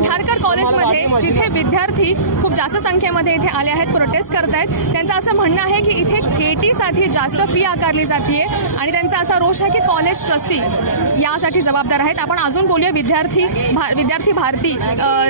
पेंढारकर कॉलेजमध्ये जिथे विद्यार्थी खूप जास्त संख्येमध्ये इथे आले आहेत, प्रोटेस्ट करतायत, त्यांचं असं म्हणणं आहे की इथे केटीसाठी जास्त फी आकारली जाते आणि त्यांचा असा रोष आहे की कॉलेज ट्रस्टी यासाठी जबाबदार आहेत. आपण अजून बोलूया विद्यार्थी भारती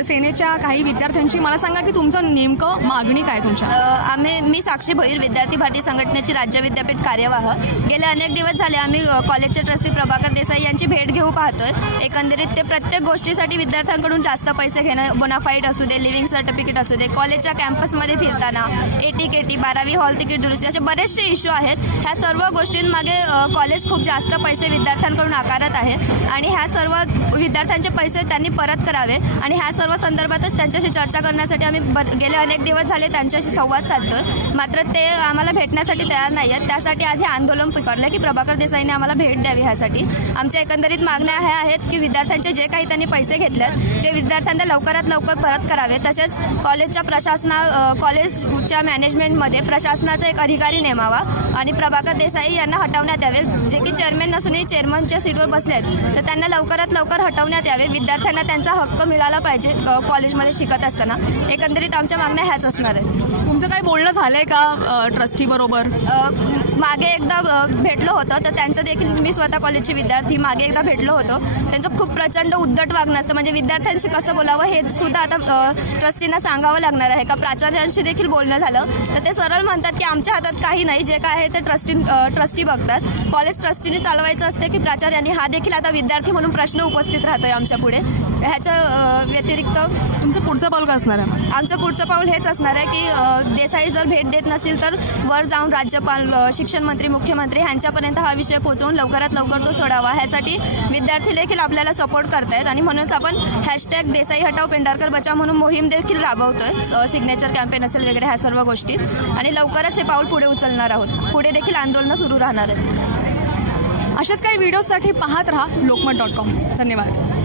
सेनेच्या काही विद्यार्थ्यांची. मला सांगा की तुमचं नेमकं मागणी काय तुमच्या? मी साक्षी भोईर, विद्यार्थी भारती संघटनेची राज्य विद्यापीठ कार्यवाह. गेले अनेक दिवस झाले आम्ही कॉलेजचे ट्रस्टी प्रभाकर देसाई यांची भेट घेऊ पाहतोय. एकंदरीत ते प्रत्येक गोष्टीसाठी विद्यार्थ्यांकडून जास्त पैसे घेणं, बोनाफाईड असू दे, लिव्हिंग सर्टिफिकेट असू दे, कॉलेजच्या कॅम्पसमध्ये फिरताना AT-KT 12वी हॉल तिकीट दुरुस्ती असे बरेचसे इश्यू आहेत. ह्या सर्व गोष्टींमागे कॉलेज खूप जास्त पैसे विद्यार्थ्यांकडून आकारत आहे आणि ह्या सर्व विद्यार्थ्यांचे पैसे त्यांनी परत करावे आणि ह्या सर्व संदर्भातच त्यांच्याशी चर्चा करण्यासाठी आम्ही गेले अनेक दिवस झाले त्यांच्याशी संवाद साधतोय. मात्र ते आम्हाला भेटण्यासाठी तयार नाही आहेत. त्यासाठी आज हे आंदोलन पुकारलं की प्रभाकर देसाईने आम्हाला भेट द्यावी. ह्यासाठी आमच्या एकंदरीत मागण्या ह्या आहेत की विद्यार्थ्यांचे जे काही त्यांनी पैसे घेतलेत ते विद्यार्थ्यांना लवकरात लवकर परत करावे. तसेच कॉलेजच्या कॉलेजच्या मॅनेजमेंटमध्ये प्रशासनाचा एक अधिकारी नेमावा आणि प्रभाकर देसाई यांना हटवण्यात यावे. जे की चेअरमॅन नसूनही चेअरमनच्या सीटवर बसले आहेत तर त्यांना लवकरात लवकर हटवण्यात यावे. विद्यार्थ्यांना त्यांचा हक्क मिळाला पाहिजे कॉलेजमध्ये शिकत असताना. एकंदरीत आमच्या मागण्या ह्याच असणार आहेत. तुमचं काही बोलणं झालंय का ट्रस्टी बरोबर? मागे एकदा भेटलो होतं तर त्यांचं देखील, मी स्वतः कॉलेजची विद्यार्थी, मागे एकदा भेटलो होतो. त्यांचं खूप प्रचंड उद्धट वागणं असतं. म्हणजे विद्यार्थ्यांशी कसं बोलावं हे सुद्धा आता ट्रस्टींना सांगावं लागणार आहे. का प्राचार्यांशी देखील बोलणं झालं तर ते सरळ म्हणतात की आमच्या हातात काही नाही, जे काय आहे ते ट्रस्टी बघतात. कॉलेज ट्रस्टीने चालवायचं असते की प्राचार्यांनी? हा देखील आता विद्यार्थी म्हणून प्रश्न उपस्थित राहतोय आमच्या पुढे. ह्याच्या व्यतिरिक्त तुमचं पुढचं पाऊल काय असणार आहे? आमचं पुढचं पाऊल हेच असणार आहे की देसाई जर भेट देत नसतील तर वर जाऊन राज्यपाल, शिक्षण मंत्री, मुख्यमंत्री ह्यांच्यापर्यंत हा विषय पोहोचवून लवकरात लवकर तो सोडावा. ह्यासाठी विद्यार्थी देखील आपल्याला सपोर्ट करतायत आणि म्हणूनच आपण #देसाई हटाव पेंढारकर बचाव म्हणून मोहीम देखील राबवतोय. सिग्नेचर कॅम्पेन असेल वगैरे ह्या सर्व गोष्टी आणि लवकरच हे पाऊल पुढे उचलणार आहोत. पुढे देखील आंदोलनं सुरू राहणार आहेत. अशाच काही व्हिडिओसाठी पाहत रहा lokmat.com. धन्यवाद.